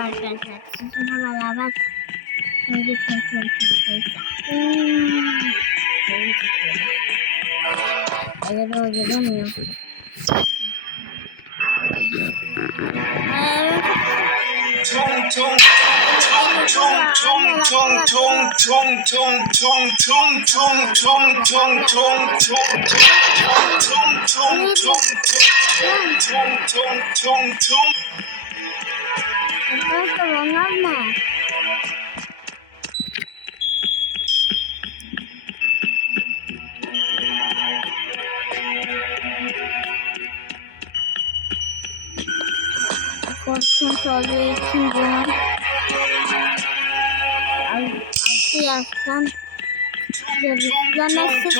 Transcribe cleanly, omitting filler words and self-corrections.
Arkadaşlar sizinle beraber şimdi öyle doğru gidemiyor. Arkadaşlar onlar ne? Korkunç olduğu için bunu 6 yaştan görüşlemesi